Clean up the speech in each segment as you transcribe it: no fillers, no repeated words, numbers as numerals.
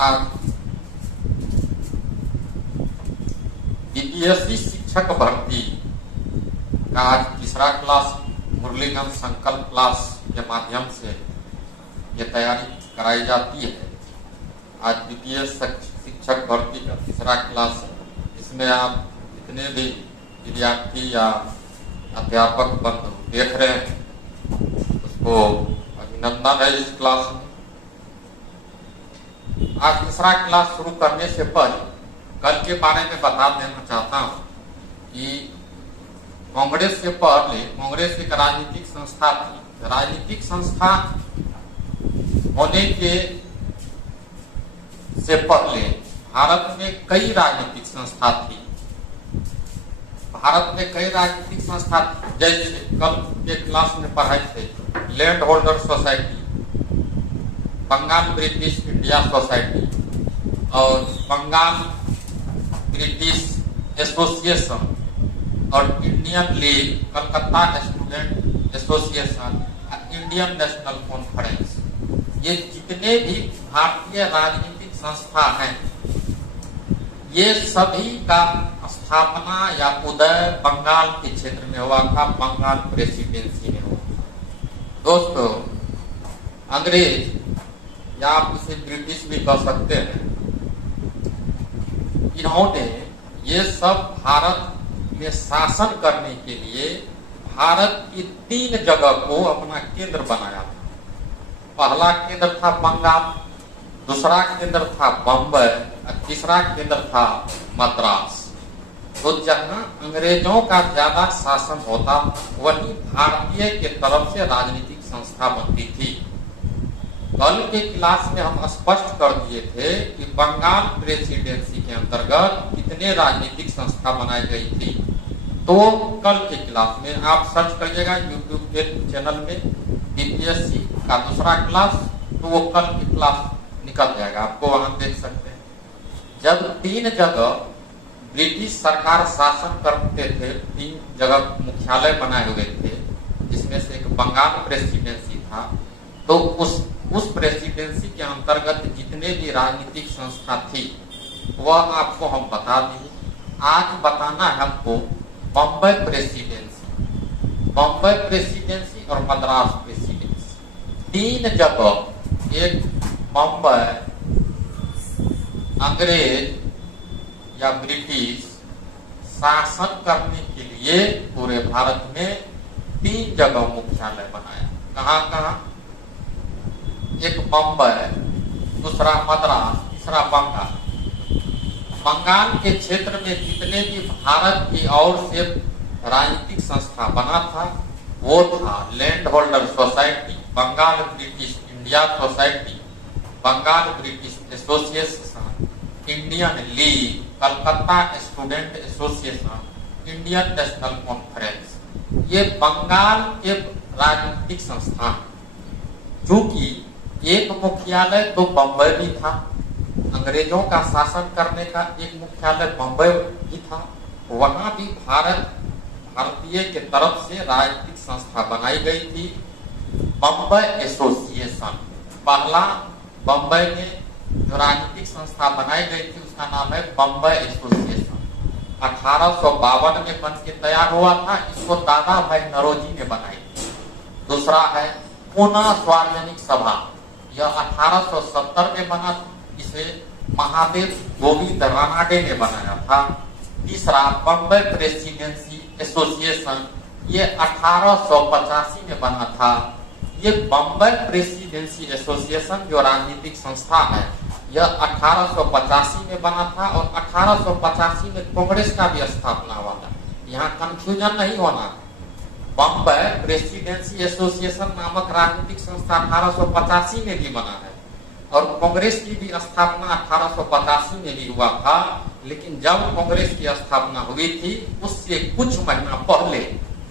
आज बीपीएससी शिक्षक भर्ती का आज तीसरा क्लास मुरलीगंज संकल्प क्लास के माध्यम से ये तैयारी कराई जाती है। आज बीपीएस शिक्षक भर्ती का तीसरा क्लास है। इसमें आप जितने भी विद्यार्थी या अध्यापक बंधु देख रहे हैं उसको अभिनंदन है। इस क्लास में आज तीसरा क्लास शुरू करने से पहले कल के बारे में बता देना चाहता हूं कि कांग्रेस से पहले कांग्रेस एक राजनीतिक संस्था थी। राजनीतिक संस्था होने के से पहले भारत में कई राजनीतिक संस्था थी। भारत में कई राजनीतिक संस्था थी, जैसे कल के क्लास में पढ़ाए थे land holder society, Bengal British India society और बंगाल ब्रिटिश एसोसिएशन और Indian league, Calcutta student association, Indian national conference. ये जितने भी भारतीय राजनीतिक संस्था हैं ये सभी का स्थापना या उदय बंगाल के क्षेत्र में हुआ था, बंगाल प्रेसिडेंसी में हुआ। दोस्तों, अंग्रेज या आप इसे ब्रिटिश भी कह सकते हैं, इन्होंने ये सब भारत में शासन करने के लिए भारत की 3 जगह को अपना केंद्र बनाया था। पहला केंद्र था बंगाल, दूसरा केंद्र था बम्बई और तीसरा केंद्र था मद्रास। तो जहां अंग्रेजों का ज्यादा शासन होता वहीं भारतीय के तरफ से राजनीतिक संस्था बनती थी। कल के क्लास में हम स्पष्ट कर दिए थे कि बंगाल प्रेसिडेंसी के अंतर्गत कितने राजनीतिक संस्था बनाई गई थी। तो कल के क्लास में आप सर्च करिएगा यूट्यूब के चैनल में बीपीएससी का दूसरा क्लास, तो वो कल की क्लास निकल जाएगा, आपको वहां देख सकते हैं। जब 3 जगह ब्रिटिश सरकार शासन करते थे, 3 जगह मुख्यालय बनाए हुए थे, जिसमें से एक बंगाल प्रेसिडेंसी था। तो उस प्रेसिडेंसी के अंतर्गत जितने भी राजनीतिक संस्था थी वह आपको हम बता दिए। आज बताना है हमको बम्बई प्रेसिडेंसी और मद्रास प्रेसिडेंसी, 3 जगह। एक बम्बई अंग्रेज या ब्रिटिश शासन करने के लिए पूरे भारत में 3 जगह मुख्यालय बनाया। कहाँ कहाँ? एक बम्बई, दूसरा मद्रास, तीसरा बंगाल। बंगाल के क्षेत्र में जितने भी भारत की ओर से राजनीतिक संस्था बना था वो था land holder society, Bengal British India society, Bengal British association, Indian league, Calcutta student association, Indian national conference. ये बंगाल के राजनीतिक संस्था। चूंकि एक मुख्यालय तो बम्बई भी था, अंग्रेजों का शासन करने का एक मुख्यालय बम्बई भी था, वहां भी भारतीय के तरफ से राजनीतिक संस्था बनाई गई थी, बम्बई एसोसिएशन। पहला बम्बई में जो राजनीतिक संस्था बनाई गई थी उसका नाम है बम्बई एसोसिएशन। 1852 में बन के तैयार हुआ था। इसको दादा भाई नौरोजी ने बनाई थी। दूसरा है पुनः सार्वजनिक सभा, यह 1870 में बना। इसे महादेव गोविंद रानाडे ने बनाया था। तीसरा बम्बई प्रेसिडेंसी एसोसिएशन, ये 1885 में बना था। ये बम्बई प्रेसिडेंसी एसोसिएशन जो राजनीतिक संस्था है यह 1885 में बना था और 1885 में कांग्रेस का भी स्थापना हुआ था। यहाँ कंफ्यूजन नहीं होना। बम्बई प्रेसिडेंसी एसोसिएशन नामक राजनीतिक संस्था 1885 में भी बना है और कांग्रेस की भी स्थापना 1885 में भी हुआ था। लेकिन जब कांग्रेस की स्थापना हुई थी उससे कुछ महीना पहले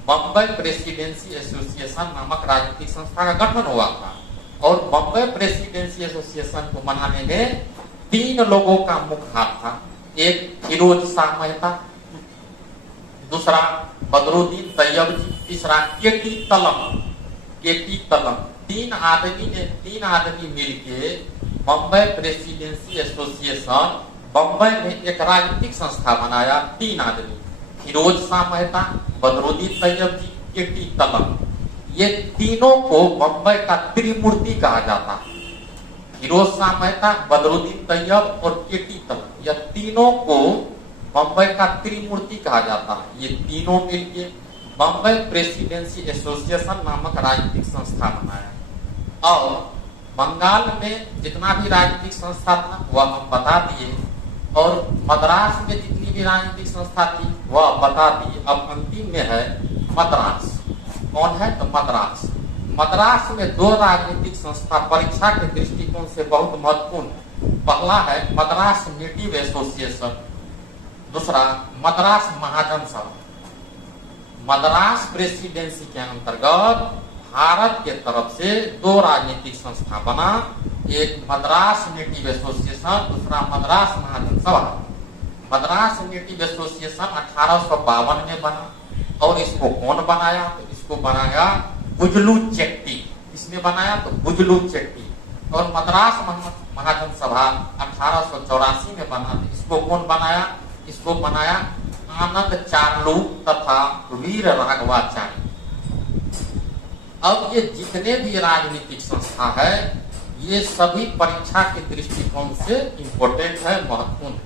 बम्बई प्रेसिडेंसी एसोसिएशन नामक राजनीतिक संस्था का गठन हुआ था। और बम्बई प्रेसिडेंसी एसोसिएशन को बनाने में 3 लोगों का मुख्य हाथ था। एक फिरोज शाह मेहता, दूसरा बदरुद्दीन तैयबजी, तीसरा केटी तलम। 3 आदमी मिलके बम्बई प्रेसिडेंसी एसोसिएशन बम्बई में एक राजनीतिक संस्था बनाया। 3 आदमी, फिरोज शाह मेहता, बदरुद्दीन तैयब जी, केटी तलम, ये तीनों को बम्बई का त्रिमूर्ति कहा जाता है। फिरोज शाह मेहता, बदरुद्दीन तैयब और केटी तलम, यह तीनों को बम्बई का त्रिमूर्ति कहा जाता है। ये तीनों मिलकर बम्बई प्रेसिडेंसी एसोसिएशन नामक राजनीतिक संस्था बनाया। और बंगाल में जितना भी राजनीतिक संस्था था वह हम बता दिए, और मद्रास में जितनी भी राजनीतिक संस्था थी वह बता दी। अब अंतिम में है मद्रास। कौन है? तो मद्रास। मद्रास में 2 राजनीतिक संस्था परीक्षा के दृष्टिकोण से बहुत महत्वपूर्ण है। पहला है मद्रास नेटिव एसोसिएशन, दूसरा मद्रास महाजन सभा। मद्रास प्रेसिडेंसी के अंतर्गत भारत के तरफ से 2 राजनीतिक संस्था बना, एक मद्रास नेटिव एसोसिएशन, दूसरा मद्रास महाजन सभा। मद्रास नेटिव एसोसिएशन 1852 में बना, और इसको कौन बनाया? तो इसको बनाया बुजलू चेट्टी। इसने बनाया तो बुजलू चेट्टी। और मद्रास महाजन सभा 1884 में बना, तो इसको कौन बनाया? इसको बनाया आनंद चार्लू तथा वीर राघवाचार्य। अब ये जितने भी राजनीतिक संस्था है ये सभी परीक्षा के दृष्टिकोण से इम्पोर्टेंट है, महत्वपूर्ण है।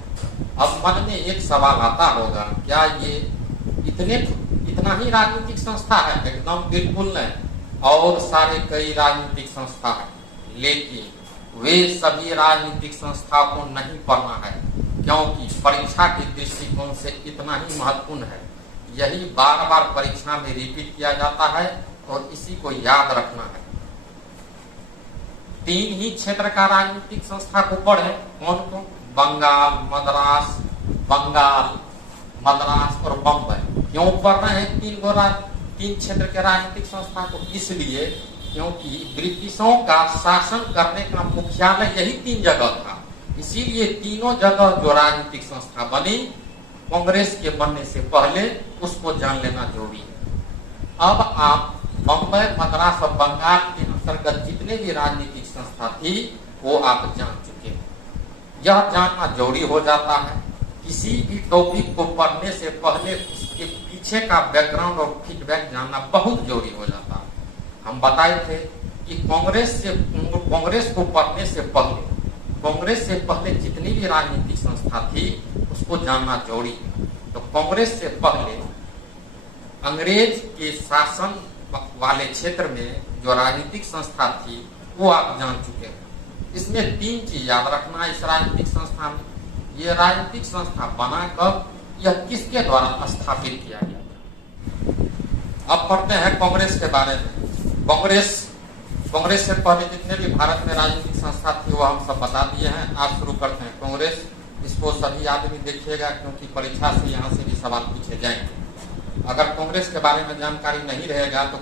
अब मन में एक सवाल आता होगा, क्या ये इतना ही राजनीतिक संस्था है? एकदम बिल्कुल नहीं, और सारे कई राजनीतिक संस्था है, लेकिन वे सभी राजनीतिक संस्थाओं को नहीं पढ़ना है, क्योंकि परीक्षा के दृष्टिकोण से इतना ही महत्वपूर्ण है। यही बार बार परीक्षा में रिपीट किया जाता है और इसी को याद रखना है। 3 ही क्षेत्र का राजनीतिक संस्था को पढ़े। कौन कौन? बंगाल, मद्रास और बम्बई। क्यों पढ़ रहे हैं 3 क्षेत्र के राजनीतिक संस्था को? इसलिए क्योंकि ब्रिटिशों का शासन करने का मुख्यालय यही 3 जगह था। इसीलिए तीनों जगह जो राजनीतिक संस्था बनी कांग्रेस के बनने से पहले, उसको जान लेना जरूरी है। अब आप बम्बई, मद्रास और बंगाल के अंतर्गत जितने भी राजनीतिक संस्था थी वो आप जान चुके हैं। यह जानना जरूरी हो जाता है। किसी भी टॉपिक को पढ़ने से पहले उसके पीछे का बैकग्राउंड और फीडबैक जानना बहुत जरूरी हो जाता है। हम बताए थे कि कांग्रेस को पढ़ने से पहले, कांग्रेस से पहले जितनी भी राजनीतिक संस्था थी उसको जानना जरूरी है। तो कांग्रेस से पहले अंग्रेज के शासन वाले क्षेत्र में जो राजनीतिक संस्था थी वो आप जान चुके हैं। इसमें 3 चीज याद रखना है इस राजनीतिक संस्था में। ये राजनीतिक संस्था बनाकर यह किसके द्वारा स्थापित किया गया? अब पढ़ते हैं कांग्रेस के बारे में। कांग्रेस से पहले जितने भी भारत में राजनीतिक संस्था थी वो हम सब बता दिए हैं। आज शुरू करते हैं कांग्रेस। इसको सभी आदमी देखिएगा, क्योंकि परीक्षा से यहाँ से भी सवाल पूछे जाएंगे। अगर कांग्रेस के बारे में जानकारी नहीं रहेगा तो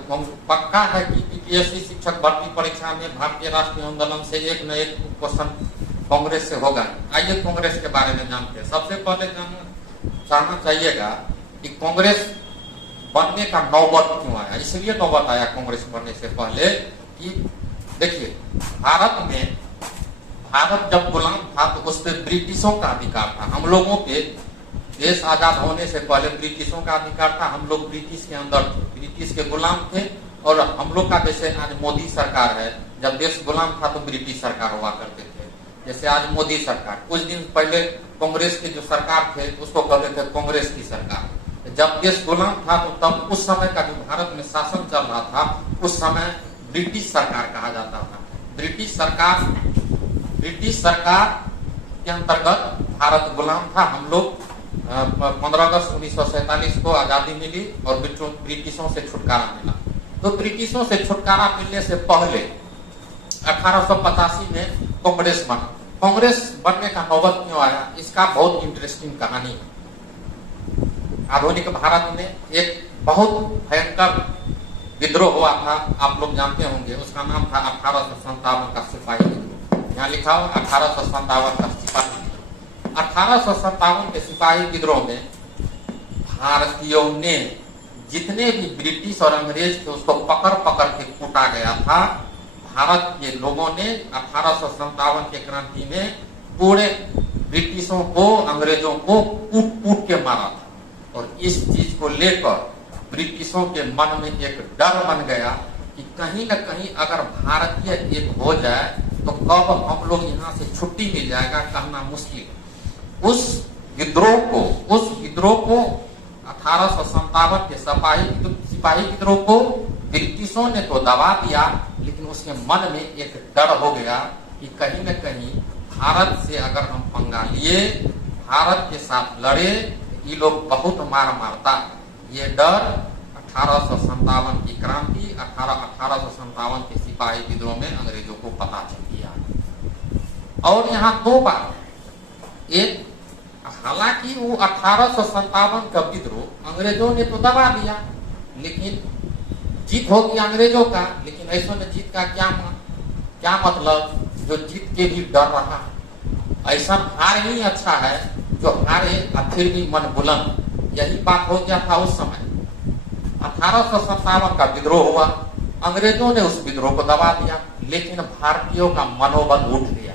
पक्का है कि यूपीएससी शिक्षक भर्ती परीक्षा में भारतीय राष्ट्रीय आंदोलन से एक न एक क्वेश्चन कांग्रेस से होगा। आइए कांग्रेस के बारे में जानते हैं। सबसे पहले जानना चाहिएगा कि कांग्रेस बनने का नौबत क्यों आया। इसलिए नौबत आया कांग्रेस बनने से पहले कि देखिए, भारत जब गुलाम था तो उस पर ब्रिटिशों का अधिकार था। हम लोगों पे देश आजाद होने से पहले ब्रिटिशों का अधिकार था। हम लोग ब्रिटिश के अंदर थे, ब्रिटिश के गुलाम थे। और हम लोग का जैसे आज मोदी सरकार है, जब देश गुलाम था तो ब्रिटिश सरकार हुआ करते थे। जैसे आज मोदी सरकार, कुछ दिन पहले कांग्रेस के जो सरकार थे उसको कहते थे कांग्रेस की सरकार। जब देश गुलाम था तो तब उस समय का जो भारत में शासन चल रहा था उस समय ब्रिटिश सरकार कहा जाता था। ब्रिटिश सरकार के अंतर्गत भारत गुलाम था। हम लोग 15 अगस्त 1947 को आजादी मिली और ब्रिटिशों से छुटकारा मिला। तो ब्रिटिशों से छुटकारा मिलने से पहले 1885 में कांग्रेस बना। कांग्रेस बनने का नौबत क्यों आया, इसका बहुत इंटरेस्टिंग कहानी है। आधुनिक भारत में एक बहुत भयंकर विद्रोह हुआ था, आप लोग जानते होंगे। उसका नाम था 1857 का सिपाही विद्रोह। यहाँ लिखा हुआ 1857 का सिपाही विद्रोह। 1857 के सिपाही विद्रोह में भारतीयों ने जितने भी ब्रिटिश और अंग्रेज थे उसको पकड़ पकड़ के कूटा गया था। भारत के लोगों ने 1857 के क्रांति में पूरे ब्रिटिशों को, अंग्रेजों को कूट कूट के मारा था। और इस चीज को लेकर ब्रिटिशों के मन में एक डर बन गया कि कहीं न कहीं अगर भारतीय एक हो जाए तो कब हम लोग यहाँ से छुट्टी मिल जाएगा कहना मुश्किल। उस विद्रोह को 1857 के सिपाही विद्रोह को ब्रिटिशों ने तो दबा दिया, लेकिन उसके मन में एक डर हो गया कि कहीं न कहीं भारत से अगर हम पंगा लिए, भारत के साथ लड़े, ये लोग बहुत मार मारता। ये डर 1857 की क्रांति, 1857 के सिपाही विद्रोह में अंग्रेजों को पता चल गया। और यहाँ दो बात, एक, हालांकि वो 1857 का विद्रोह अंग्रेजों ने तो दबा दिया, लेकिन जीत होगी अंग्रेजों का, लेकिन ऐसा में जीत का क्या मतलब जो जीत के भी डर रहा। ऐसा हार ही अच्छा है जो हारे फिर भी मन बुलंद। यही बात हो गया था उस समय। 1857 का विद्रोह हुआ, अंग्रेजों ने उस विद्रोह को दबा दिया, लेकिन भारतीयों का मनोबल उठ गया।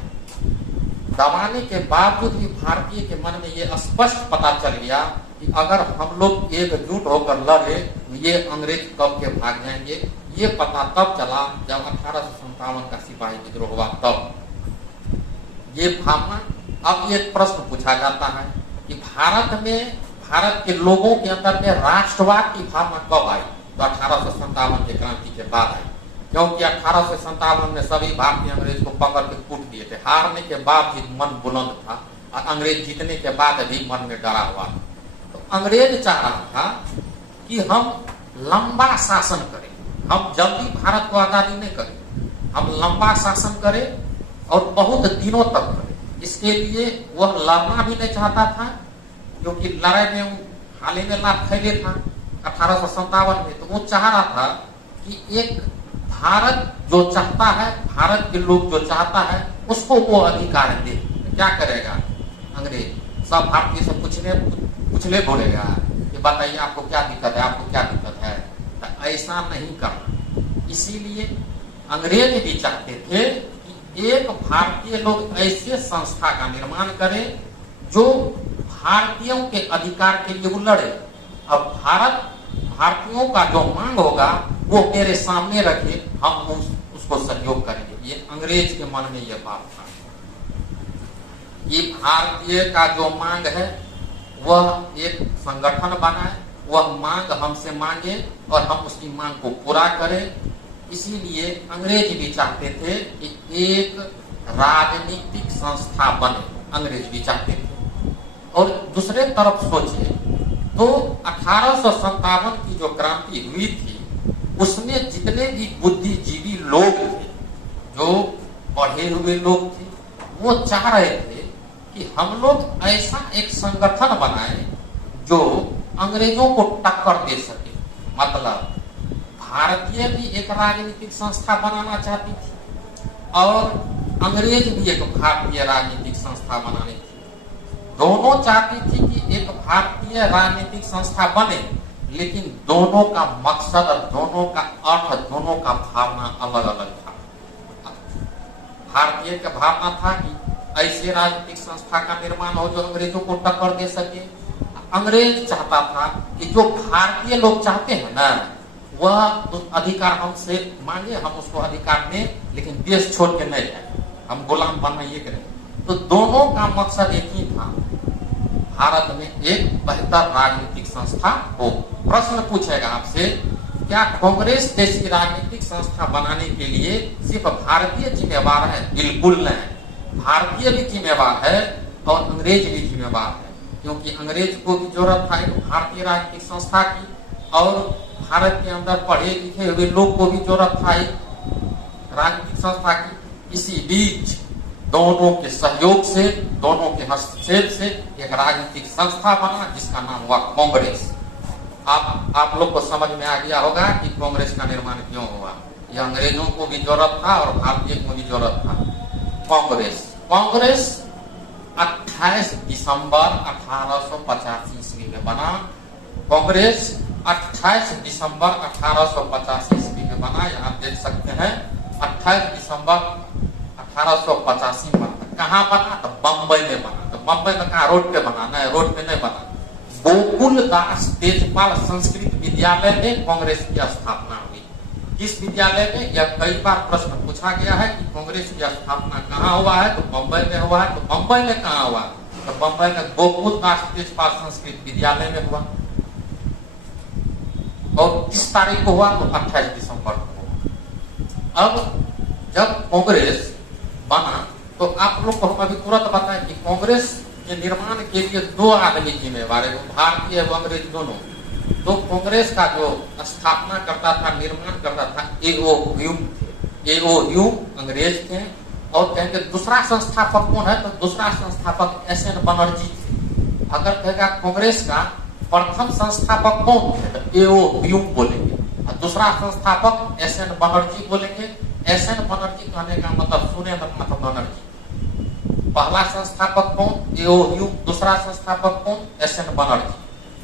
दबाने के बावजूद भी भारतीय के मन में ये स्पष्ट पता चल गया कि अगर हम लोग एकजुट होकर लड़े ये अंग्रेज कब के भाग जाएंगे। ये पता तब चला जब 1857 का सिपाही विद्रोह हुआ तब। ये भावना, अब एक प्रश्न पूछा जाता है कि भारत के लोगों के अंदर में राष्ट्रवाद की भावना कब आई? तो 1857 के क्रांति के बाद आई, क्योंकि 1857 में सभी भारतीय अंग्रेज को पकड़ के कूट दिए थे। हारने के बाद भी मन बुलंद था और अंग्रेज जीतने के बाद भी मन में डरा हुआ था। तो अंग्रेज चाह रहा था कि हम लंबा शासन करें, हम जल्दी भारत को आजादी नहीं करें, हम लंबा शासन करें और बहुत दिनों तक करें। इसके लिए वह लड़ना भी नहीं चाहता था, क्योंकि लड़ाई में हाल ही में लाभ फैले था 1857 में। तो वो चाह रहा था कि एक भारत जो चाहता है, भारत के लोग जो चाहता है उसको वो अधिकार दे। क्या करेगा अंग्रेज? सब भारतीय से पूछले बोलेगा कि बताइए आपको क्या दिक्कत है, आपको क्या दिक्कत है। तो ऐसा नहीं करना। इसीलिए अंग्रेज भी चाहते थे कि एक भारतीय लोग ऐसे संस्था का निर्माण करें जो भारतीयों के अधिकार के लिए वो लड़े। अब भारतीयों का जो मांग होगा वो मेरे सामने रखे, हम उसको सहयोग करेंगे। ये अंग्रेज के मन में ये बात था। ये भारतीय का जो मांग है वह एक संगठन बनाए, वह मांग हमसे मांगे और हम उसकी मांग को पूरा करें। इसीलिए अंग्रेज भी चाहते थे कि एक राजनीतिक संस्था बने, अंग्रेज भी चाहते थे। और दूसरे तरफ सोचिए तो 1857 की जो क्रांति हुई थी उसमें जितने भी बुद्धिजीवी लोग थे, जो पढ़े हुए लोग थे, वो चाह रहे थे कि हम लोग ऐसा एक संगठन बनाए जो अंग्रेजों को टक्कर दे सके। मतलब भारतीय भी एक राजनीतिक संस्था बनाना चाहती थी और अंग्रेज भी एक भारतीय राजनीतिक संस्था बनानी थी। दोनों चाहती थी कि एक भारतीय राजनीतिक संस्था बने, लेकिन दोनों का मकसद, दोनों का अर्थ, दोनों का भावना अलग अलग था। भारतीय का भावना था कि ऐसे राजनीतिक संस्था का निर्माण हो जो अंग्रेजों को टक्कर दे सके। अंग्रेज चाहता था कि जो भारतीय लोग चाहते हैं ना, वह अधिकार हमसे मांगे, हम उसको अधिकार दें, लेकिन देश छोड़ के नहीं जाए, हम गुलाम बनना ये करें। तो दोनों का मकसद एक ही था, भारत में एक बेहतर राजनीतिक संस्था हो। प्रश्न पूछेगा आपसे, क्या कांग्रेस जैसी राजनीतिक संस्था बनाने के लिए सिर्फ भारतीय जिम्मेवार है? बिल्कुल नहीं, भारतीय भी जिम्मेवार है और अंग्रेज भी जिम्मेवार है। क्योंकि अंग्रेज को भी जरूरत था एक भारतीय राजनीतिक संस्था की, और भारत के अंदर पढ़े लिखे हुए लोग को भी जरूरत था एक राजनीतिक संस्था की। इसी बीच दोनों के सहयोग से, दोनों के हस्तक्षेप से एक राजनीतिक संस्था बना जिसका नाम हुआ कांग्रेस। आप लोग को समझ में आ गया होगा कि कांग्रेस का निर्माण क्यों हुआ। यह अंग्रेजों को भी जरूरत था और भारतीय को भी जरूरत था। कांग्रेस 28 दिसंबर 1885 ईस्वी में बना। कांग्रेस 28 दिसंबर 1885 ईस्वी में बना। यहाँ देख सकते हैं 28 दिसंबर 1885 में बना। कहाँ बना? तो बम्बई में बना। तो बम्बई में कहा? रोड पे बना? नहीं, रोड पे नहीं बना। गोकुल दास तेजपाल संस्कृत विद्यालय में कांग्रेस की स्थापना हुई। किस विद्यालय में? यह कई बार प्रश्न पूछा गया है कि कांग्रेस की स्थापना कहाँ हुआ है, तो बम्बई में हुआ है। तो बम्बई में कहाँ हुआ? तो बम्बई में गोकुल दास तेजपाल संस्कृत विद्यालय में हुआ। और किस तारीख को हुआ? तो 28 दिसंबर को हुआ। अब जब कांग्रेस बना तो आप लोग को हम अभी तुरंत बताएं कि कांग्रेस के निर्माण के लिए दो आदमी जिम्मेवार है, भारतीय एवं अंग्रेज दोनों। तो कांग्रेस का जो स्थापना करता था, निर्माण करता था, ए.ओ. ह्यूम थे। ए.ओ. ह्यूम अंग्रेज थे। और कहेंगे दूसरा संस्थापक कौन है? तो दूसरा संस्थापक एस.एन. बनर्जी थे। अगर कहेगा कांग्रेस का प्रथम संस्थापक कौन थे, तो ए.ओ. ह्यूम बोलेंगे, और दूसरा संस्थापक एस.एन. बनर्जी बोलेंगे। एस.एन. बनर्जी कहने का मतलब सुरेंद्रनाथ बनर्जी। पहला संस्थापक कौन? ए.ओ. ह्यूम। दूसरा संस्थापक कौन? एस.एन. बनर्जी।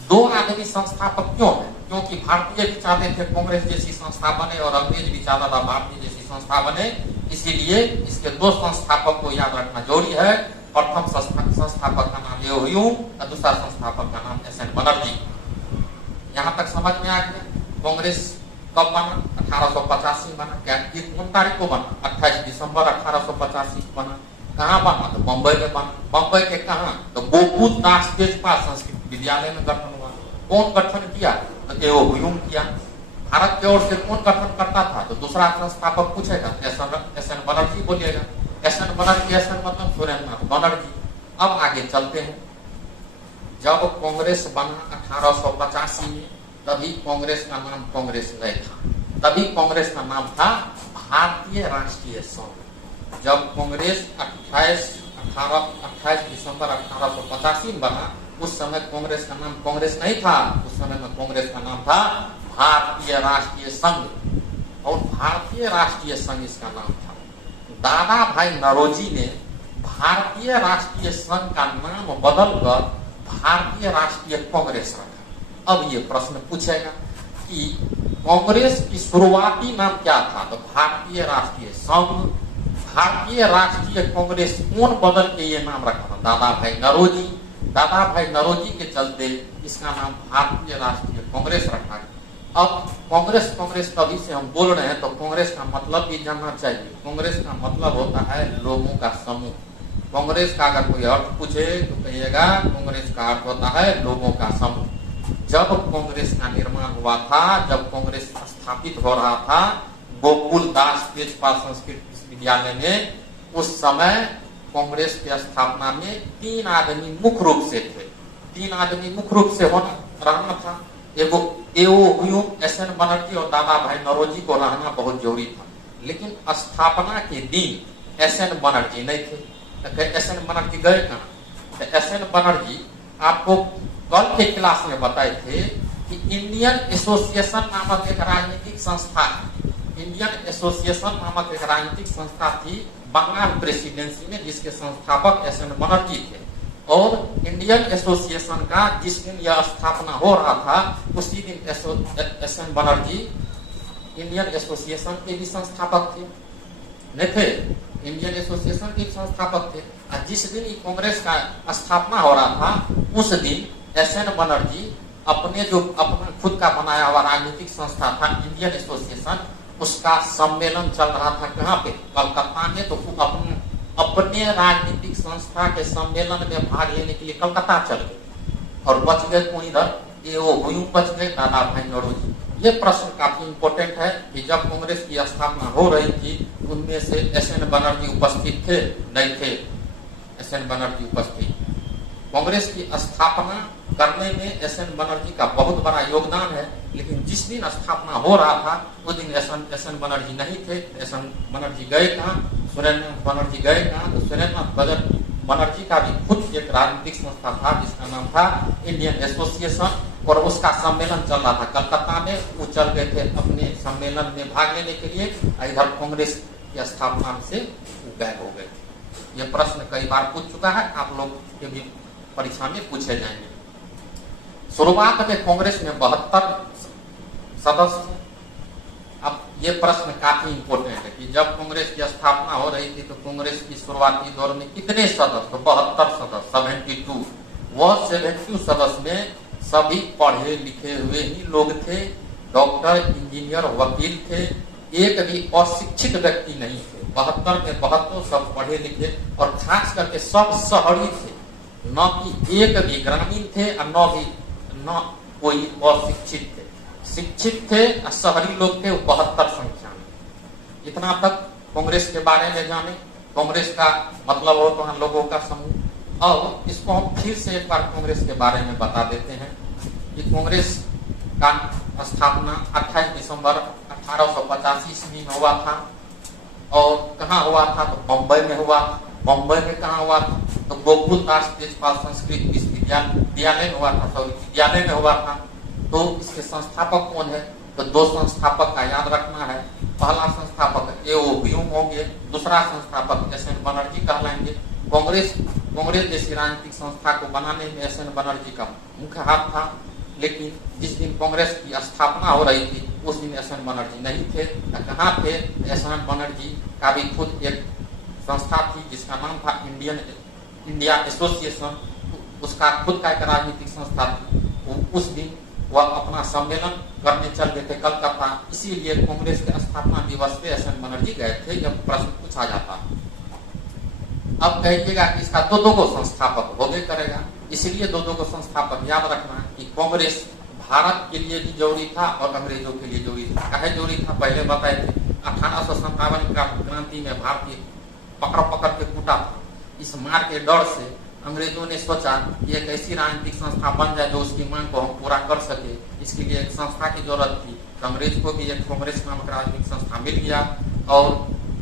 दो आदमी संस्थापक क्यों है? क्योंकि भारतीय भी चाहते थे कांग्रेस जैसी संस्था बने और अंग्रेज भी चाहता था भारतीय जैसी संस्था बने, इसीलिए इसके दो संस्थापक को याद रखना जरूरी है। प्रथम संस्थापक का नाम ए.ओ. ह्यूम और दूसरा संस्थापक का नाम एस.एन. बनर्जी। यहाँ तक समझ में आ गया। कांग्रेस कब बना? 1885 बना। क्या कौन तारीख को बना? 28 दिसंबर 1885 बना। कहाँ बना? तो बम्बई में बना। बम्बई के कहाँ? तो गोकुल दास तेजपाल संस्कृत विद्यालय में गठन हुआ। कौन गठन किया? तो ए.ओ. ह्यूम किया। भारत की ओर से कौन गठन करता था? तो दूसरा संस्थापक पूछेगा, एस.एन. बनर्जी बोलिएगा। एस.एन. बनर्जी, एस.एन. मतलब सुरेंद्रनाथ बनर्जी। अब आगे चलते हैं। जब कांग्रेस बना 1885 में, तभी कांग्रेस का नाम कांग्रेस नहीं था। तभी कांग्रेस का नाम था भारतीय राष्ट्रीय संघ। जब कांग्रेस 28 दिसंबर 1885 में बना, उस समय कांग्रेस का नाम कांग्रेस नहीं था। उस समय में कांग्रेस का नाम था भारतीय राष्ट्रीय संघ। और भारतीय राष्ट्रीय संघ इसका नाम था। दादा भाई नौरोजी ने भारतीय राष्ट्रीय संघ का नाम बदलकर भारतीय राष्ट्रीय कांग्रेस रखा। अब ये प्रश्न पूछेगा कि कांग्रेस की शुरुआती नाम क्या था? तो भारतीय राष्ट्रीय संघ। भारतीय राष्ट्रीय कांग्रेस कौन बदल के ये नाम रखा था? दादा भाई नौरोजी। दादा भाई नौरोजी के चलते इसका नाम भारतीय राष्ट्रीय कांग्रेस रखा गया। अब कांग्रेस तभी से हम बोल रहे हैं, तो कांग्रेस का मतलब भी जानना चाहिए। कांग्रेस का मतलब होता है लोगों का समूह। कांग्रेस का अगर कोई अर्थ पूछे तो कहिएगा कांग्रेस का अर्थ होता है लोगों का समूह। जब कांग्रेस का निर्माण हुआ था, जब कांग्रेस स्थापित हो रहा था गोकुल दास तेजपाल संस्कृत विश्वविद्यालय में, उस समय कांग्रेस की स्थापना में 3 आदमी मुख्य रूप से थे। 3 आदमी मुख्य रूप से रहना था। एगो ए.ओ. Hume, SN. बनर्जी और दादा भाई नौरोजी को रहना बहुत जरूरी था। लेकिन स्थापना के दिन एस.एन. बनर्जी नहीं थे। एस.एन. बनर्जी गए कहाँ? तो एस.एन. बनर्जी आपको कल के क्लास में बताए थे कि इंडियन एसोसिएशन नामक एक राजनीतिक संस्था, इंडियन एसोसिएशन नामक एक राजनीतिक संस्था थी बंगाल प्रेसिडेंसी में, जिसके संस्थापक एस.एन. बनर्जी थे। और इंडियन एसोसिएशन का जिस दिन यह स्थापना हो रहा था, उसी दिन एस.एन. बनर्जी इंडियन एसोसिएशन के भी संस्थापक थे, नहीं थे? इंडियन एसोसिएशन के संस्थापक थे। और जिस दिन कांग्रेस का स्थापना हो रहा था, उस दिन एस.एन. बनर्जी अपना खुद का बनाया हुआ राजनीतिक संस्था था इंडियन एसोसिएशन, उसका सम्मेलन चल रहा था। कहाँ पे? कलकत्ता में। तो अपने राजनीतिक संस्था के सम्मेलन में भाग लेने के लिए कलकत्ता चल गए और बच गए कौन? इधर ए.ओ. ह्यूम बच गए, दादा भाई नौरोजी। ये प्रश्न काफी इंपॉर्टेंट है कि जब कांग्रेस की स्थापना हो रही थी, उनमें से एस.एन. बनर्जी उपस्थित थे? नहीं थे। एस.एन. बनर्जी उपस्थित। कांग्रेस की स्थापना करने में एस.एन. बनर्जी का बहुत बड़ा योगदान है। लेकिन जिस दिन स्थापना हो रहा था, उस दिन एस.एन. बनर्जी नहीं थे। एस.एन. बनर्जी गए कहाँ? सुरेंद्रनाथ बनर्जी गए कहाँ? तो सुरेंद्रनाथ बनर्जी का भी खुद एक राजनीतिक संस्था था जिसका नाम था इंडियन एसोसिएशन, और उसका सम्मेलन चल रहा था कलकत्ता में। वो चल गए थे अपने सम्मेलन में भाग लेने के लिए। इधर कांग्रेस की स्थापना से गायब हो गए। ये प्रश्न कई बार पूछ चुका है, आप लोग के भी परीक्षा में पूछे जाएंगे। शुरुआत में कांग्रेस में 72 सदस्य थे। अब ये प्रश्न काफी इंपोर्टेंट है कि जब कांग्रेस की स्थापना हो रही थी तो कांग्रेस की शुरुआती दौर में कितने सदस्य, तो 72 सदस्य, 72। वह 72 सदस्य में सभी पढ़े लिखे हुए ही लोग थे, डॉक्टर, इंजीनियर, वकील थे, एक भी अशिक्षित व्यक्ति नहीं थे। 72 में 72 सब पढ़े लिखे और खास करके सब शहरी थे, न कि एक भी ग्रामीण थे और न कोई अशिक्षित थे। शिक्षित थे और शहरी लोग थे 72 संख्या में। इतना तक कांग्रेस के बारे में जाने। कांग्रेस का मतलब हो तो लोगों का समूह। अब इसको हम फिर से एक बार कांग्रेस के बारे में बता देते हैं कि कांग्रेस का स्थापना 28 दिसंबर 1885 ईस्वी में हुआ था। और कहाँ हुआ था? तो बम्बई में हुआ। बम्बई में कहाँ हुआ था? तो गोकुलदास तेजपाल संस्कृत विद्यालय में हुआ था, विद्यालय में हुआ था। तो इसके संस्थापक कौन है? तो दो संस्थापक का याद रखना है। पहला संस्थापक ए.ओ. ह्यूम होंगे, दूसरा संस्थापक एस.एन. बनर्जी कहलाएंगे। कांग्रेस जैसी राजनीतिक संस्था को बनाने में एस.एन. बनर्जी का मुख्य हाथ था। लेकिन जिस दिन कांग्रेस की स्थापना हो रही थी उस दिन एस.एन. बनर्जी नहीं थे। कहाँ थे? एस.एन. बनर्जी का भी खुद एक संस्था थी जिसका नाम था इंडिया एसोसिएशन। उसका खुद का एक राजनीतिक संस्था थी। उस दिन वह अपना सम्मेलन करने चल गए थे कलकत्ता। इसीलिए कांग्रेस के स्थापना दिवस पे एस.एन. बनर्जी गए थे। यह प्रश्न पूछा जाता है। अब कहिएगा कि इसका दो को संस्थापक होगे करेगा, इसलिए दो को संस्थापक याद रखना कि कांग्रेस भारत के लिए भी जरूरी था और अंग्रेजों के लिए जरूरी था। काहे जरूरी था पहले बताए थे। 1857 क्रांति में भारतीय पकड़ के कूटा था। इस मार के डर से अंग्रेजों ने सोचा कि एक ऐसी राजनीतिक संस्था बन जाए जो उसकी मांग को हम पूरा कर सके। इसके लिए एक संस्था की जरूरत थी। तो अंग्रेज को भी एक कांग्रेस नामक राजनीतिक संस्था मिल गया। और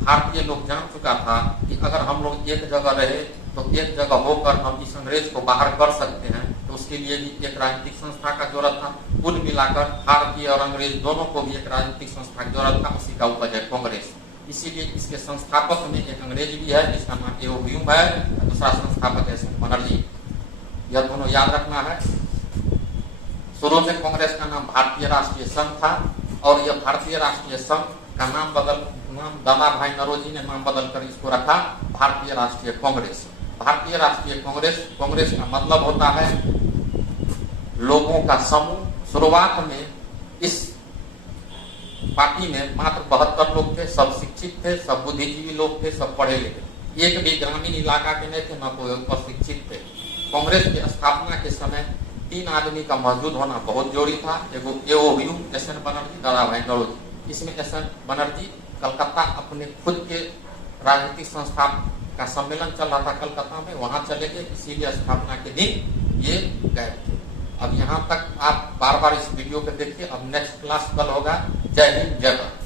भारतीय लोग जान चुका था कि अगर हम लोग एक जगह रहे तो एक जगह होकर हम इस अंग्रेज को बाहर कर सकते हैं। तो उसके लिए भी एक राजनीतिक संस्था का जरूरत था। कुल मिलाकर भारतीय और अंग्रेज दोनों को भी एक राजनीतिक संस्था की जरूरत था। उसी का उपज है कांग्रेस। इसीलिए इसके संस्थापक में एक अंग्रेज भी है जिसका नाम ए.ओ. ह्यूम है, दूसरा संस्थापक है एस.एन. बनर्जी। यह दोनों याद रखना है। शुरू में कांग्रेस का नाम भारतीय राष्ट्रीय संघ था और यह भारतीय राष्ट्रीय संघ का नाम दादा भाई नौरोजी ने नाम बदल कर इसको रखा भारतीय राष्ट्रीय कांग्रेस। भारतीय राष्ट्रीय कांग्रेस का मतलब होता है लोगों का समूह। शुरुआत में इस पार्टी में मात्र 72 लोग थे, सब शिक्षित थे, सब बुद्धिजीवी लोग थे, सब पढ़े लिखे। एक भी ग्रामीण इलाका के नहीं थे, न कोई अशिक्षित थे। कांग्रेस की स्थापना के समय 3 आदमी का मौजूद होना बहुत जरूरी था। एगो ए.ओ. Hume, SN. बनर्जी, दादा भाई नौरोजी। इसमें एस.एन. बनर्जी कलकत्ता अपने खुद के राजनीतिक संस्था का सम्मेलन चल रहा था कलकत्ता में, वहां चले गए। इसीलिए स्थापना के दिन ये गए थे। अब यहाँ तक आप बार बार इस वीडियो को देखिए। अब नेक्स्ट क्लास कल होगा। जय हिंद, जय भारत।